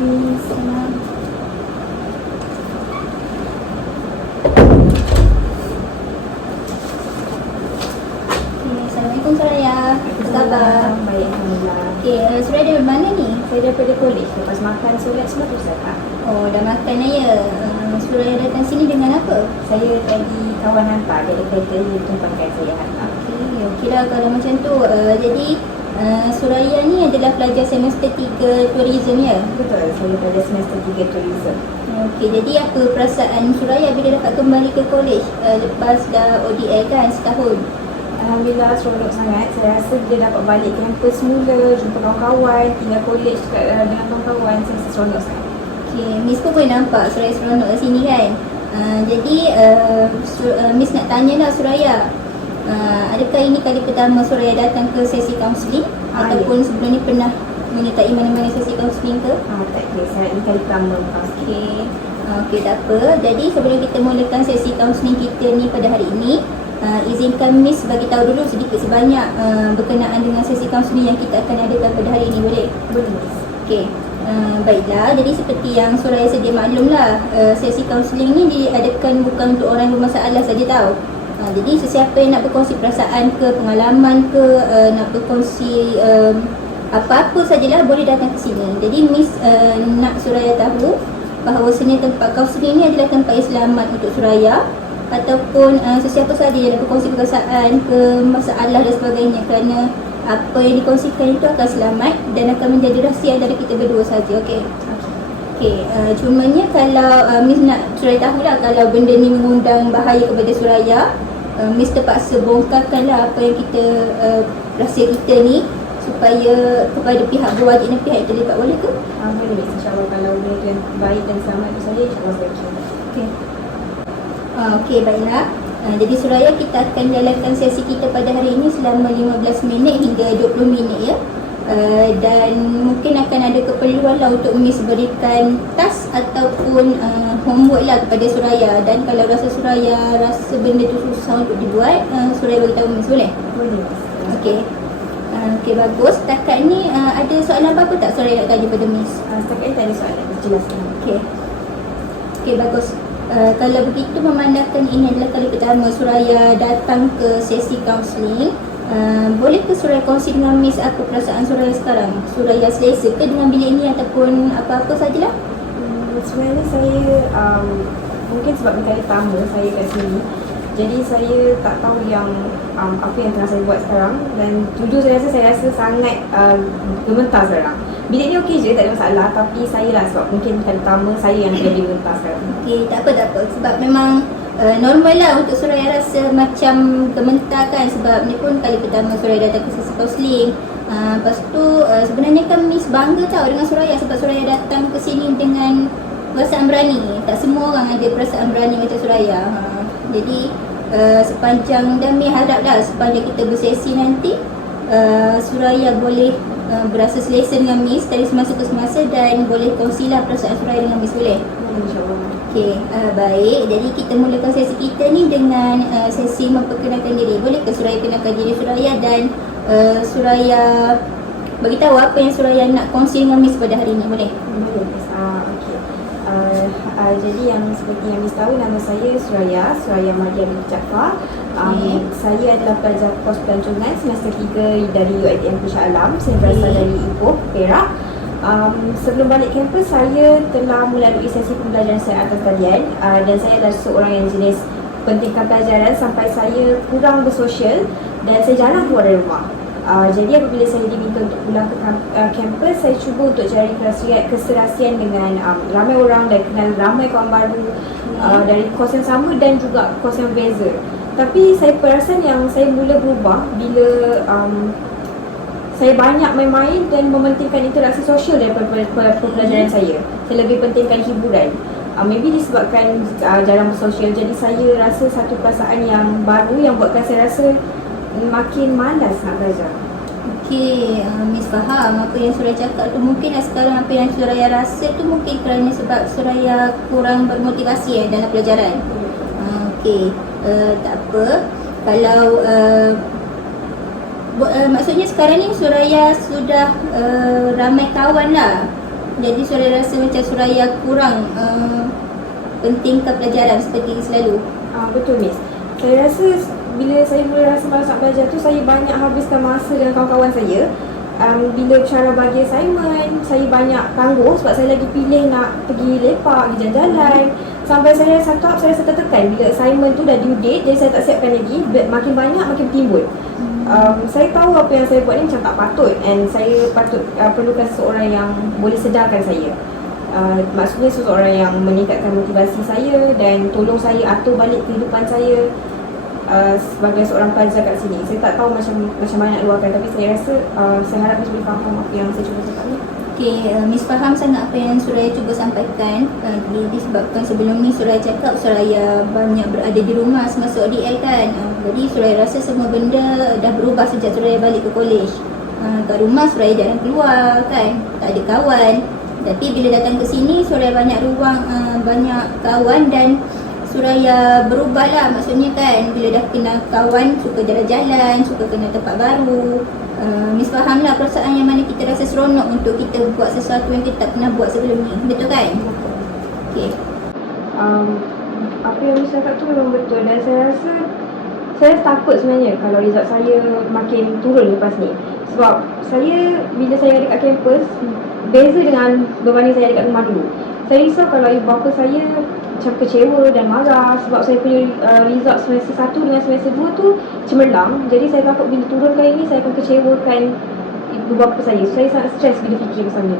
Miss. Assalamualaikum Suraya. Apa khabar? Baik, Alhamdulillah. Suraya dari mana ni? Saya daripada kolej. Lepas makan solat semua tu Kak. Oh, dah makan dah ya. Suraya datang sini dengan apa? Saya tadi kawan hantar dari kereta dia tumpangkan saya hantar. Okey lah kalau macam tu. Jadi Suraya ni adalah pelajar semester 3 tourism ya? Betul, saya pada semester 3 tourism. Okey, jadi apa perasaan Suraya bila dapat kembali ke kolej lepas dah ODA kan setahun? Alhamdulillah seronok sangat. Saya rasa bila dapat balik kampus semula, jumpa kawan-kawan, tinggal kolej dengan kawan-kawan, saya rasa seronok sangat. Okey, Miss pun boleh nampak Suraya seronok kat sini kan? Jadi Miss nak tanya lah Suraya, adakah ini kali pertama Suraya datang ke sesi kaunseling? Ataupun sebelum ni pernah menyertai mana-mana sesi kaunseling ke? Tak kira, saya ini kali pertama kaunseling. Okey, tak apa. Jadi sebelum kita mulakan sesi kaunseling kita ni pada hari ini, izinkan Miss bagi tahu dulu sedikit sebanyak berkenaan dengan sesi kaunseling yang kita akan adakan pada hari ini, boleh? Boleh, Miss. Okey. Baiklah, jadi seperti yang Suraya sedia maklumlah, sesi kaunseling ni diadakan bukan untuk orang yang bermasalah saja tau. Jadi sesiapa yang nak berkongsi perasaan ke, pengalaman ke, nak berkongsi apa-apa sajalah boleh datang ke sini. Jadi Miss nak Suraya tahu bahawasanya tempat kaunseling ni adalah tempat yang selamat untuk Suraya ataupun sesiapa sahaja yang nak berkongsi perasaan ke, masalah dan sebagainya, kerana apa yang dikongsikan itu akan selamat dan akan menjadi rahsia dari kita berdua saja. Okey. Okey, cumanya kalau Miss nak Suraya tahulah kalau benda ni mengundang bahaya kepada Suraya, Miss terpaksa bongkarkanlah apa yang kita rahsia kita ni supaya kepada pihak berwajib dan pihak yang terlibat, boleh ke? Boleh, Miss. InsyaAllah kalau benda tu yang baik dan selamat untuk saya, InsyaAllah saya cuba. Okey. Okey, baiklah. Jadi Suraya, kita akan jalankan sesi kita pada hari ini selama 15 minit hingga 20 minit ya. Dan mungkin akan ada keperluan lah untuk Miss berikan task ataupun homework lah kepada Suraya. Dan kalau rasa Suraya rasa benda tu susah untuk dibuat, Suraya beritahu Miss, boleh? Boleh, Miss. Okey. Okey, bagus. Setakat ni ada soalan apa-apa tak Suraya nak tanya pada Miss? Setakat ni tak ada soalan, jelaskan. Okey. Okey, bagus. Kalau begitu, memandangkan ini adalah kali pertama Suraya datang ke sesi kaunseling, boleh ke Suraya kongsi dengan Miss apa perasaan Suraya sekarang? Suraya selesa ke dengan bilik ini ataupun apa-apa sajalah? Sebenarnya saya mungkin sebab kali pertama saya kat sini, jadi saya tak tahu yang apa yang tengah saya buat sekarang. Dan jujur saya rasa sangat gemetar sekarang. Bilik ni okey je, tak ada masalah. Tapi saya lah sebab mungkin kali pertama saya yang jadi gemetar sekarang. Okey, tak apa. Sebab memang normal lah untuk Suraya rasa macam gemetar kan. Sebab ni pun kali pertama Suraya datang ke sesi kaunseling. Lepas tu sebenarnya kan Miss bangga tau dengan Suraya sebab Suraya datang ke sini dengan perasaan berani. Tak semua orang ada perasaan berani macam Suraya. Jadi sepanjang dan Miss haraplah sepanjang kita bersesi nanti Suraya boleh berasa selesa dengan Miss dari semasa ke semasa dan boleh kongsilah perasaan Suraya dengan Miss, boleh? InsyaAllah. Okey, baik. Jadi kita mulakan sesi kita ni dengan sesi memperkenalkan diri. Boleh ke Suraya kenalkan diri Suraya dan Suraya beritahu apa yang Suraya nak kongsi dengan Miss pada hari ini, boleh? Boleh, Miss. Okey. Jadi yang seperti yang Miss tahu, nama saya Suraya Maria bin Jaafar. Saya adalah pelajar kos pelancongan semester 3 dari UiTM Shah Alam. Saya berasal dari Ipoh, Perak. Sebelum balik kampus, saya telah melalui sesi pembelajaran saya atas talian dan saya adalah seorang yang jenis pentingkan pelajaran sampai saya kurang bersosial dan saya jarang keluar dari rumah. Jadi apabila saya diminta untuk pulang ke kampus, saya cuba untuk cari keserasian dengan ramai orang dan kenal ramai kawan baru dari kos yang sama dan juga kos yang berbeza. Tapi saya perasan yang saya mula berubah bila saya banyak main-main dan mementingkan interaksi sosial daripada pelajaran saya. Saya lebih pentingkan hiburan. Maybe disebabkan jarang bersosial, jadi saya rasa satu perasaan yang baru yang buatkan saya rasa makin malas nak belajar. Okey, Miss faham apa yang Suraya cakap tu. Mungkin sekarang apa yang Suraya rasa tu mungkin kerana sebab Suraya kurang bermotivasi dalam pelajaran. Okey, tak apa. Kalau maksudnya sekarang ni Suraya sudah ramai kawan lah. Jadi Suraya rasa macam Suraya kurang pentingkah pelajaran seperti selalu? Betul Miss. Saya rasa bila saya mula rasa malas nak belajar tu, saya banyak habiskan masa dengan kawan-kawan saya. Bila cara bagi assignment, saya banyak tangguh sebab saya lagi pilih nak pergi lepak, pergi jalan-jalan. Sampai saya rasa tertekan bila assignment tu dah due date, jadi saya tak siapkan lagi. Makin banyak, makin timbul. Saya tahu apa yang saya buat ni macam tak patut, and saya patut perlukan seseorang yang boleh sedarkan saya. Maksudnya seseorang yang meningkatkan motivasi saya dan tolong saya atur balik kehidupan saya sebagai seorang pelajar kat sini. Saya tak tahu macam mana nak luahkan, tapi saya rasa saya harap Miss boleh faham apa yang saya cuba cakap ni. Okey, Miss faham sangat apa yang Suraya cuba sampaikan. Disebabkan sebelum ni Suraya cakap Suraya banyak berada di rumah semasa ODL kan. Jadi Suraya rasa semua benda dah berubah sejak Suraya balik ke college. Kat rumah Suraya jarang keluar kan, tak ada kawan. Tapi bila datang ke sini Suraya banyak ruang, banyak kawan dan Suraya berubah lah, maksudnya kan bila dah kenal kawan suka jalan-jalan, suka kenal tempat baru. Miss faham lah perasaan yang mana kita rasa seronok untuk kita buat sesuatu yang kita tak pernah buat sebelum ni, betul kan? Okay. Apa yang Miss cakap tu memang betul, dan saya takut sebenarnya kalau result saya makin turun lepas ni. Sebab bila saya ada kat kampus, beza dengan berbanding saya ada kat rumah dulu. Saya risau kalau ibu bapa saya macam kecewa dan marah sebab saya punya result semester 1 dengan semester 2 tu cemerlang. Jadi saya takut bila turun kali ni saya akan kecewakan ibu bapa saya. Saya sangat stres bila fikir pasal ni.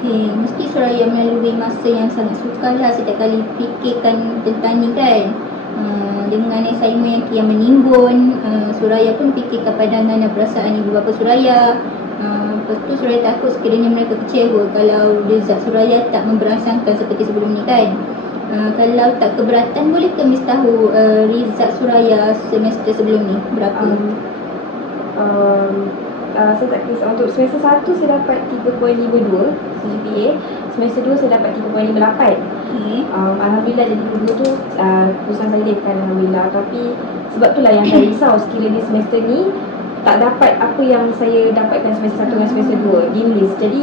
Okay, mesti Suraya melalui masa yang sangat sukar lah setiap kali fikirkan tentang ni kan. Dengan assignment yang menimbun, Suraya pun fikirkan pandangan dan perasaan ibu bapa Suraya. Lepas tu Suraya takut sekiranya mereka kecewa kalau result Suraya tak memberangsangkan seperti sebelum ni kan. Kalau tak keberatan, boleh ke Miss tahu result Suraya semester sebelum ni berapa? Saya tak kisah. Untuk semester 1 saya dapat 3.52 CGPA. Semester 2 saya dapat 3.58. Okay. Alhamdulillah, jadi dulu tu keputusan saya lekan, Alhamdulillah. Tapi sebab itulah yang saya risau sekiranya semester ni tak dapat apa yang saya dapatkan semester 1 dengan semester 2 di list. Jadi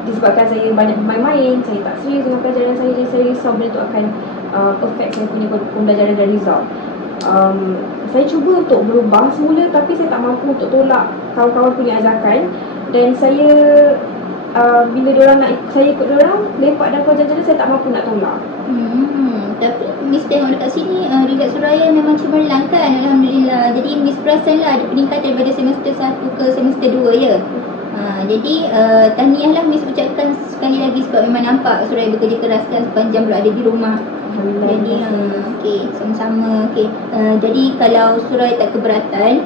disebabkan saya banyak bermain-main, saya tak serius dengan pelajaran saya, jadi saya risau benda tu akan affect saya punya pembelajaran dan result. Saya cuba untuk berubah semula, tapi saya tak mampu untuk tolak kawan-kawan punya ajakan. Dan saya bila diorang nak saya ikut diorang lepak dan keluar jalan-jalan, saya tak mampu nak tolak. Tapi Miss tengok dekat sini result Suraya memang cemerlang kan, Alhamdulillah. Jadi Miss perasan lah ada peningkatan daripada semester 1 ke semester 2 ya. Jadi tahniah lah Miss ucapkan sekali lagi sebab memang nampak Suraya bekerja keras kan sepanjang berada di rumah. Jadi okey, sama-sama. Okey. Jadi kalau Suraya tak keberatan,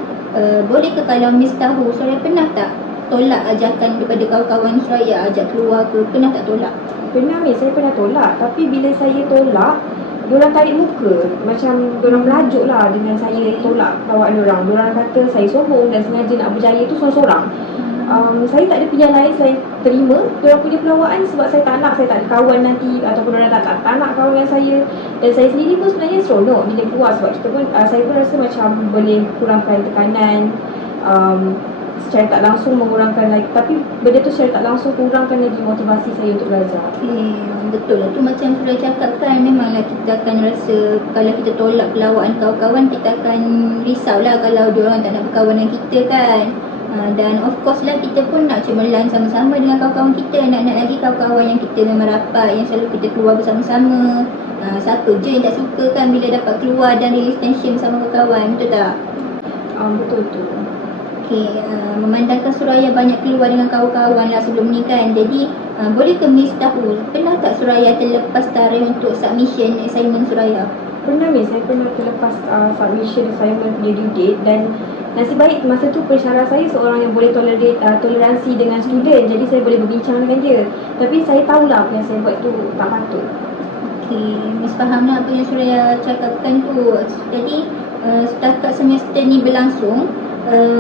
boleh ke kalau Miss tahu Suraya pernah tak tolak ajakan daripada kawan-kawan Suraya ajak keluar ke? Pernah tak tolak? Pernah Miss, saya pernah tolak. Tapi bila saya tolak, diorang tarik muka. Macam diorang merajuk lah dengan saya tolak bawaan diorang. Diorang kata saya sombong dan sengaja nak berjaya tu sorang-sorang. Saya tak ada pilihan lain, saya terima diorang punya pelawaan sebab saya tak nak, saya tak ada kawan nanti ataupun diorang tak nak kawan dengan saya. Dan saya sendiri pun sebenarnya seronok bila keluar sebab kita pun, saya pun rasa macam boleh kurangkan tekanan, secara tak langsung mengurangkan lagi, tapi benda tu secara tak langsung kurangkan lagi motivasi saya untuk belajar. Betul lah tu macam Suraya cakap kan, memanglah kita akan rasa kalau kita tolak pelawaan kawan-kawan, kita akan risau lah kalau diorang tak nak berkawan dengan kita kan. Dan of course lah kita pun nak cemerlang sama-sama dengan kawan-kawan kita, nak lagi kawan-kawan yang kita memang rapat, yang selalu kita keluar bersama-sama. Siapa je yang tak suka kan bila dapat keluar dan release tension bersama kawan, betul tak? Betul tu. Okay, memandangkan Suraya banyak keluar dengan kawan-kawan lah sebelum ni kan. Jadi boleh ke Miss tahu, pernah tak Suraya terlepas tarikh untuk submission assignment Suraya? Pernah Miss, saya pernah terlepas submission assignment punya due date. Dan nasib baik masa tu pensyarah saya seorang yang boleh toleransi dengan student, jadi saya boleh berbincang dengan dia. Tapi saya tahulah apa yang saya buat tu tak patut. Okay, Miss faham lah apa yang Suraya cakapkan tu. Jadi setakat semester ni berlangsung,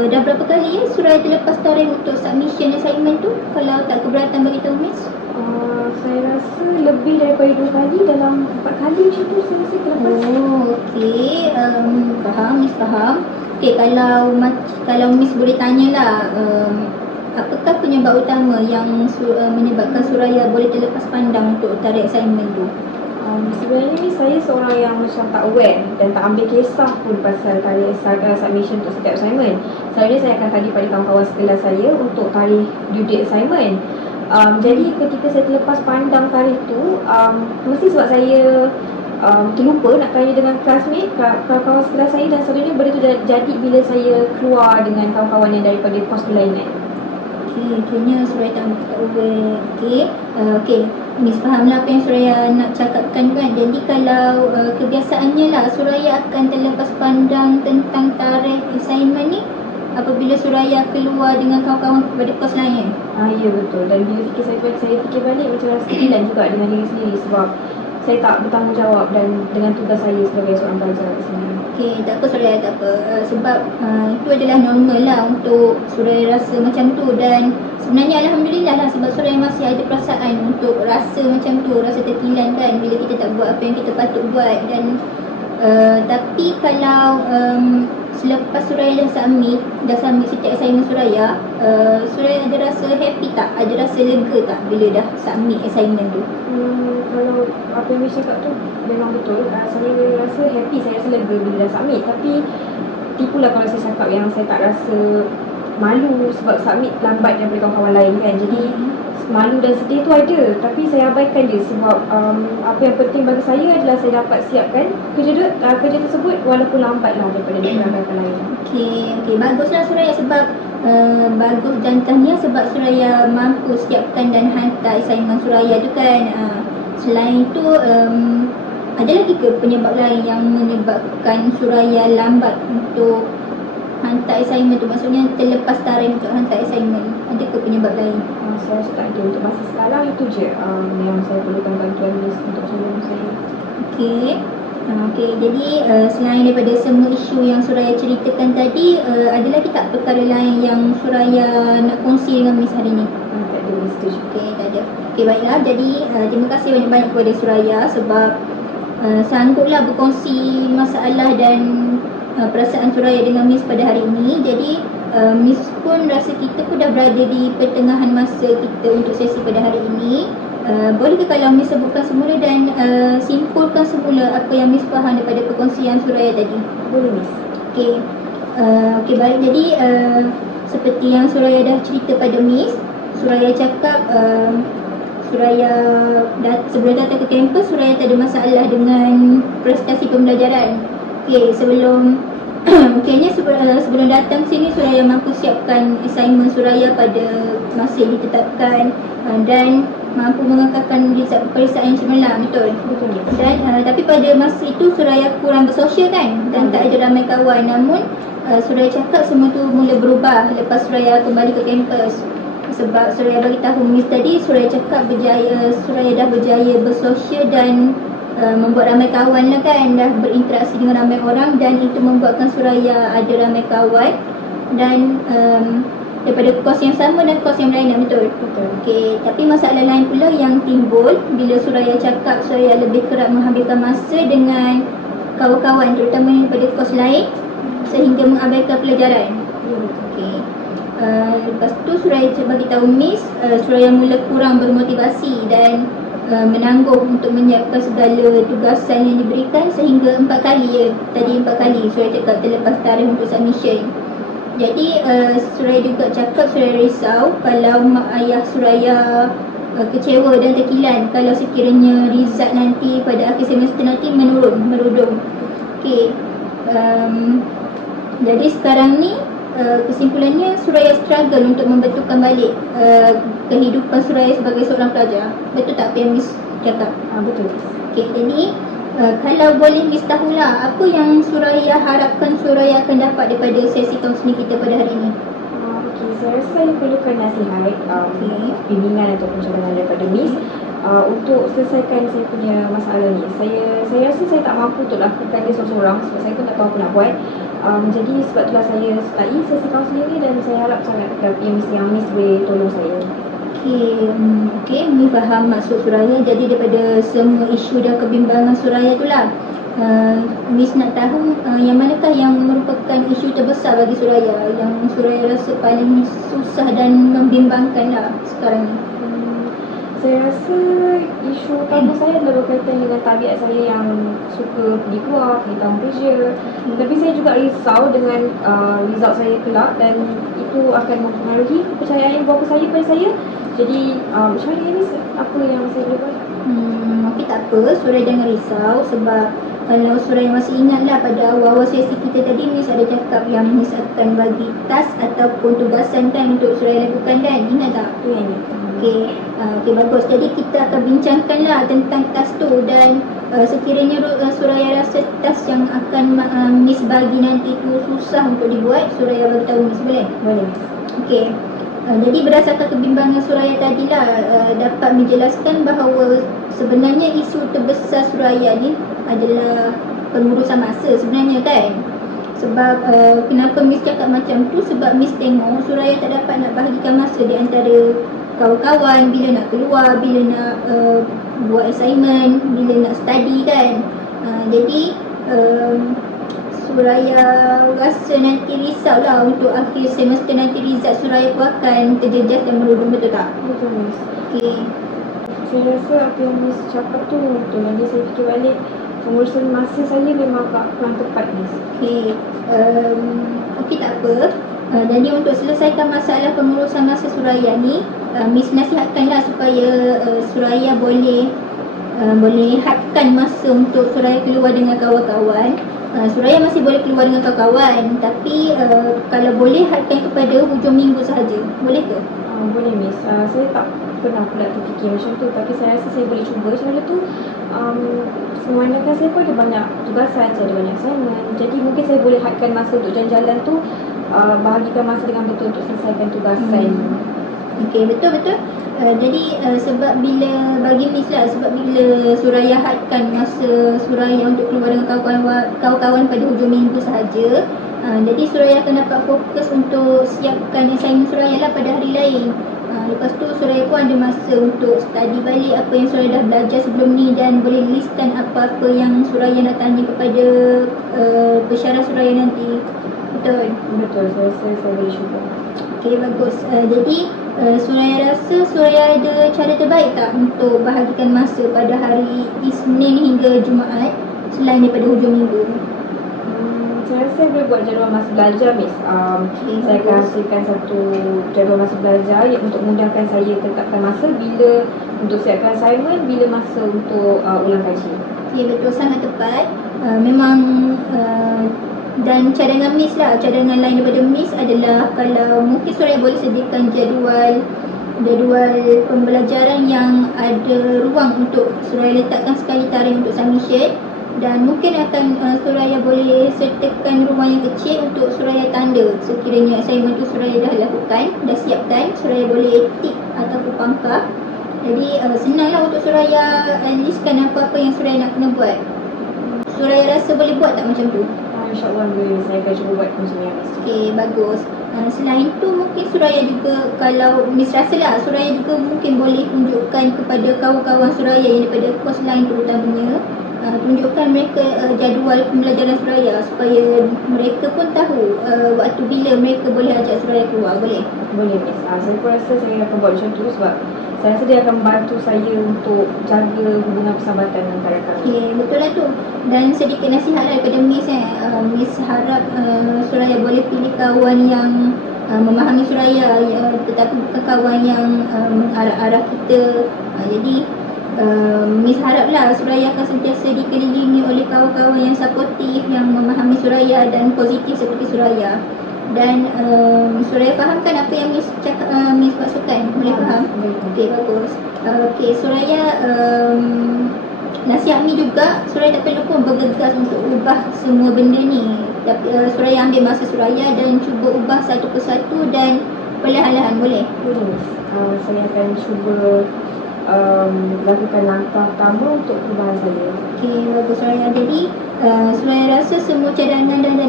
dah berapa kali Suraya terlepas tarikh untuk submission assignment tu? Kalau tak keberatan bagi tahu Miss. Saya rasa lebih daripada 2 kali, dalam 4 kali macam tu saya rasa terlepas. Okey, faham, Miss faham. Okey, kalau Miss boleh tanyalah, apakah penyebab utama yang menyebabkan Suraya boleh terlepas pandang untuk tarik assignment tu? Sebenarnya ni saya seorang yang macam tak aware dan tak ambil kisah pun pasal tarikh submission untuk setiap assignment. Selalunya saya akan tagih pada kawan-kawan sekelas saya untuk tarikh due date assignment. Jadi ketika saya terlepas pandang tarikh tu, mesti sebab saya terlupa nak tanya dengan classmate, kawan-kawan sekelas saya, dan selalunya benda tu jadi bila saya keluar dengan kawan-kawan yang daripada kos berlainan. Kayaknya Suraya tak aware. Okay, Miss fahamlah apa yang Suraya nak cakapkan kan. Jadi kalau kebiasaannya lah Suraya akan terlepas pandang tentang tarikh assignment ni apabila Suraya keluar dengan kawan-kawan pada kos lain. Ya betul. Dan bila saya fikir balik macam rasa hilang juga dengan diri sendiri sebab saya tak bertanggungjawab dan dengan tugas saya sebagai seorang pelajar kat sini. Tak apa Suraya, tak apa. Sebab itu adalah normal lah untuk Suraya rasa macam tu, dan sebenarnya Alhamdulillah lah sebab Suraya masih ada perasaan untuk rasa macam tu, rasa tertilan kan bila kita tak buat apa yang kita patut buat. Dan tapi kalau selepas Suraya dah submit setiap assignment Suraya, Suraya ada rasa happy tak? Ada rasa lega tak bila dah submit assignment tu? Kalau apa yang Miss cakap tu memang betul. Saya rasa happy, saya rasa lega bila dah submit. Tapi tipulah kalau saya cakap yang saya tak rasa malu sebab submit lambat daripada kawan-kawan lain kan. Jadi malu dan sedih tu ada, tapi saya abaikan dia sebab apa yang penting bagi saya adalah saya dapat siapkan kerja tersebut walaupun lambatlah daripada rakan-rakan lain. Okey, baguslah Suraya sebab bagus dan tahniah sebab Suraya mampu siapkan dan hantar assignment Suraya tu kan. Selain tu ada lagi ke penyebab lain yang menyebabkan Suraya lambat untuk hantar assignment tu? Maksudnya terlepas tarikh untuk hantar assignment. Ada ke penyebab lain? Saya rasa tak ada. Untuk masa sekarang itu je yang saya perlukan bantuan Miss untuk tolong saya. Okey, jadi selain daripada semua isu yang Suraya ceritakan tadi, ada lagi tak perkara lain yang Suraya nak kongsi dengan Miss hari ni? Tak ada, Miss, setuju. Okey, tak ada. Okey, baiklah. Jadi terima kasih banyak-banyak kepada Suraya sebab sangguplah berkongsi masalah dan perasaan Suraya dengan Miss pada hari ini. Jadi Miss pun rasa kita pun dah berada di pertengahan masa kita untuk sesi pada hari ini. Boleh ke kalau Miss sebutkan semula dan simpulkan semula apa yang Miss faham daripada perkongsian Suraya tadi? Boleh, Miss. Okey, baik. Jadi seperti yang Suraya dah cerita pada Miss, Suraya cakap Suraya sebelum datang ke kampus, Suraya tak ada masalah dengan prestasi pembelajaran. Mungkinnya sebelum datang sini Suraya mampu siapkan assignment Suraya pada masa yang ditetapkan dan mampu mengekalkan peperiksaan yang cemerlang, betul? Betul. Dan tapi pada masa itu Suraya kurang bersosial kan dan tak ada ramai kawan. Namun Suraya cakap semua tu mula berubah lepas Suraya kembali ke kampus. Sebab Suraya bagi tahu Miss tadi, Suraya cakap Suraya dah berjaya bersosial dan membuat ramai kawan lah kan, dah berinteraksi dengan ramai orang dan itu membuatkan Suraya ada ramai kawan dan daripada kos yang sama dan kos yang lain, betul? Okey, tapi masalah lain pula yang timbul bila Suraya cakap Suraya lebih kerap menghabiskan masa dengan kawan-kawan terutamanya daripada kos lain sehingga mengabaikan pelajaran. Okey. Lepas tu Suraya bagi tahu Miss, Suraya mula kurang bermotivasi dan menanggung untuk menyiapkan segala tugasan yang diberikan sehingga 4 kali Suraya cakap terlepas tarikh untuk submission. Jadi Suraya juga cakap Suraya risau kalau mak ayah Suraya kecewa dan terkilan kalau sekiranya result nanti pada akhir semester nanti merudum. Okey. Jadi sekarang ni kesimpulannya Suraya struggle untuk membetulkan balik kehidupan Suraya sebagai seorang pelajar. Betul tak apa yang Miss cakap? Betul. Okey, jadi kalau boleh Miss tahulah apa yang Suraya harapkan Suraya akan dapat daripada sesi kaunseling kita pada hari ini. Saya rasa saya perlukan nasihat, bimbingan ataupun cadangan daripada Miss untuk selesaikan saya punya masalah ni. Saya rasa saya tak mampu untuk lakukan dia seorang-seorang sebab saya pun tak tahu apa nak buat. Jadi sebab itulah saya sertai sesi kaunseling ni dan saya harap sangat yang Miss boleh tolong saya. Okey, Miss faham maksud Suraya. Jadi daripada semua isu dan kebimbangan Suraya tu lah, Miss nak tahu yang manakah yang merupakan isu terbesar bagi Suraya, yang Suraya rasa paling susah dan membimbangkan lah sekarang ni? Saya rasa isu utama saya adalah berkaitan dengan tabiat saya yang suka pergi keluar, pergi tahun kerja. Tapi saya juga risau dengan result saya kelak, dan itu akan mempengaruhi kepercayaan ibu bapa saya pada saya. Jadi macam mana ni, apa yang saya boleh buat? Okey, tak apa, Suraya jangan risau sebab kalau Suraya masih ingatlah pada awal-awal sesi kita tadi, Miss ada cakap yang Miss akan bagi task ataupun tugasan kan untuk Suraya lakukan kan? Ingat tak? Ya, ini. Okey, bagus. Jadi kita akan bincangkanlah tentang task tu, dan sekiranya Suraya rasa task yang akan Miss bagi nanti tu susah untuk dibuat, Suraya bagi tahu Miss, boleh? Boleh. Okey. Jadi berdasarkan kebimbangan Suraya tadilah, dapat menjelaskan bahawa sebenarnya isu terbesar Suraya ni adalah pengurusan masa sebenarnya kan. Sebab kenapa Miss cakap macam tu, sebab Miss tengok Suraya tak dapat nak bahagikan masa di antara kawan-kawan bila nak keluar, bila nak buat assignment, bila nak study kan. Jadi Suraya rasa nanti risau lah untuk akhir semester nanti result Suraya pun akan terjejas dan merudum, betul tak? Betul, Miss. Okey. Saya rasa apa yang Miss cakap tu betul. Nanti saya fikir balik, pengurusan masa saya memang kurang tepat, Miss. Okey, tak apa. Jadi untuk selesaikan masalah pengurusan masa Suraya ni, Miss nasihatkanlah supaya Suraya boleh hadkan masa untuk Suraya keluar dengan kawan-kawan. Suraya masih boleh keluar dengan kawan-kawan, tapi kalau boleh hadkan kepada hujung minggu sahaja. Boleh ke? Boleh, Miss. Saya tak pernah pula terfikir macam tu, tapi saya rasa saya boleh cuba cara tu. Semanakan saya pun ada banyak tugasan, saya ada banyak assignment. Jadi mungkin saya boleh hadkan masa untuk jalan-jalan tu, bahagikan masa dengan betul untuk selesaikan tugasan. Okey, betul-betul. Jadi sebab bila bagi Miss lah, sebab bila Suraya hadkan masa Suraya untuk keluar dengan kawan-kawan pada hujung minggu sahaja, jadi Suraya akan dapat fokus untuk siapkan assignment Suraya lah pada hari lain. Lepas tu Suraya pun ada masa untuk study balik apa yang Suraya dah belajar sebelum ni, dan boleh listkan apa-apa yang Suraya nak tanya kepada pensyarah Suraya nanti. Betul? Betul, saya rasa saya boleh cuba. Okey, bagus. Jadi Suraya rasa Suraya ada cara terbaik tak untuk bahagikan masa pada hari Isnin hingga Jumaat selain daripada hujung minggu? Saya rasa saya boleh buat jadual masa belajar, Miss. Saya akan hasilkan satu jadual masa belajar yang untuk mudahkan saya tetapkan masa bila untuk siapkan assignment, bila masa untuk ulang kaji. Okey, betul, sangat tepat. Memang dan cadangan Miss lah, cadangan lain daripada Miss adalah kalau mungkin Suraya boleh sediakan jadual pembelajaran yang ada ruang untuk Suraya letakkan sekali tarikh untuk submission, dan mungkin akan Suraya boleh sertakan ruang yang kecil untuk Suraya tanda sekiranya assignment tu Suraya dah lakukan, dah siapkan, Suraya boleh tick ataupun pangkah. Jadi senanglah untuk Suraya listkan apa-apa yang Suraya nak kena buat. Suraya rasa boleh buat tak macam tu? InsyaAllah boleh, saya akan cuba buat macam ni, Miss. Okey, bagus. Selain tu mungkin Suraya juga, kalau Miss rasa lah, Suraya juga mungkin boleh tunjukkan kepada kawan-kawan Suraya yang daripada kos lain terutamanya, tunjukkan mereka jadual pembelajaran Suraya supaya mereka pun tahu waktu bila mereka boleh ajak Suraya keluar. Boleh? Boleh, Miss. Saya pun rasa saya akan buat macam tu sebab saya rasa dia akan membantu saya untuk jaga hubungan persahabatan antara kami. Okey, betul lah tu. Dan sedikit nasihat lah daripada Miss Miss harap Suraya boleh pilih kawan yang memahami Suraya, tetapi bukan kawan yang mengarah-arah kita. Jadi Miss haraplah Suraya akan sentiasa dikelilingi oleh kawan-kawan yang supportif, yang memahami Suraya dan positif seperti Suraya. Dan Suraya fahamkan apa yang Miss cakap, Miss maksudkan? Boleh faham? Okey, bagus. Okey, Suraya nasihat Mi juga, Suraya tak perlu pun bergegas untuk ubah semua benda ni. Tapi Suraya ambil masa Suraya dan cuba ubah satu persatu dan perlahan-lahan. Boleh? Boleh. Saya akan cuba lakukan langkah pertama untuk perubahan saya. Okey, bagus Suraya. Jadi Suraya rasa semua cadangan dan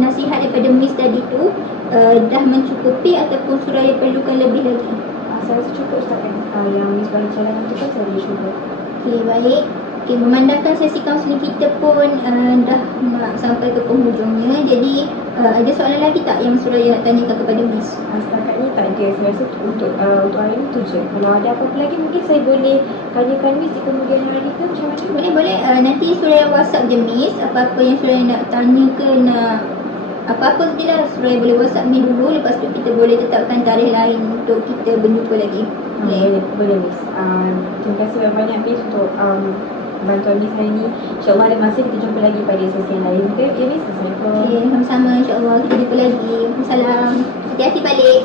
nasihat daripada Miss tadi tu dah mencukupi ataupun Suraya perlukan lebih lagi? Saya rasa cukup, Ustaz, kan? Yang Miss bagi cadangan tu kan saya boleh cuba. Okey, baik. Okay, memandangkan sesi kaunseling kita pun dah nak sampai ke penghujungnya. Jadi ada soalan lagi tak yang Suraya nak tanyakan kepada Miss? Setakat ni tak ada. Saya rasa untuk hari ni tu je. Kalau ada apa-apa lagi mungkin saya boleh tanyakan Miss di kemudian hari ke macam mana? Boleh. Nanti Suraya WhatsApp je Miss. Apa-apa yang Suraya nak tanya ke nak apa-apa sajalah, Suraya boleh WhatsApp Miss dulu. Lepas tu kita boleh tetapkan tarikh lain untuk kita berjumpa lagi. Boleh Miss. Terima kasih banyak Miss untuk bantuan Miss hari ni. InsyaAllah ada masa kita jumpa lagi pada sesi yang lain. Okay Miss? Assalamualaikum. Okay, sama-sama, insyaAllah kita jumpa lagi. Salam. Hati-hati balik.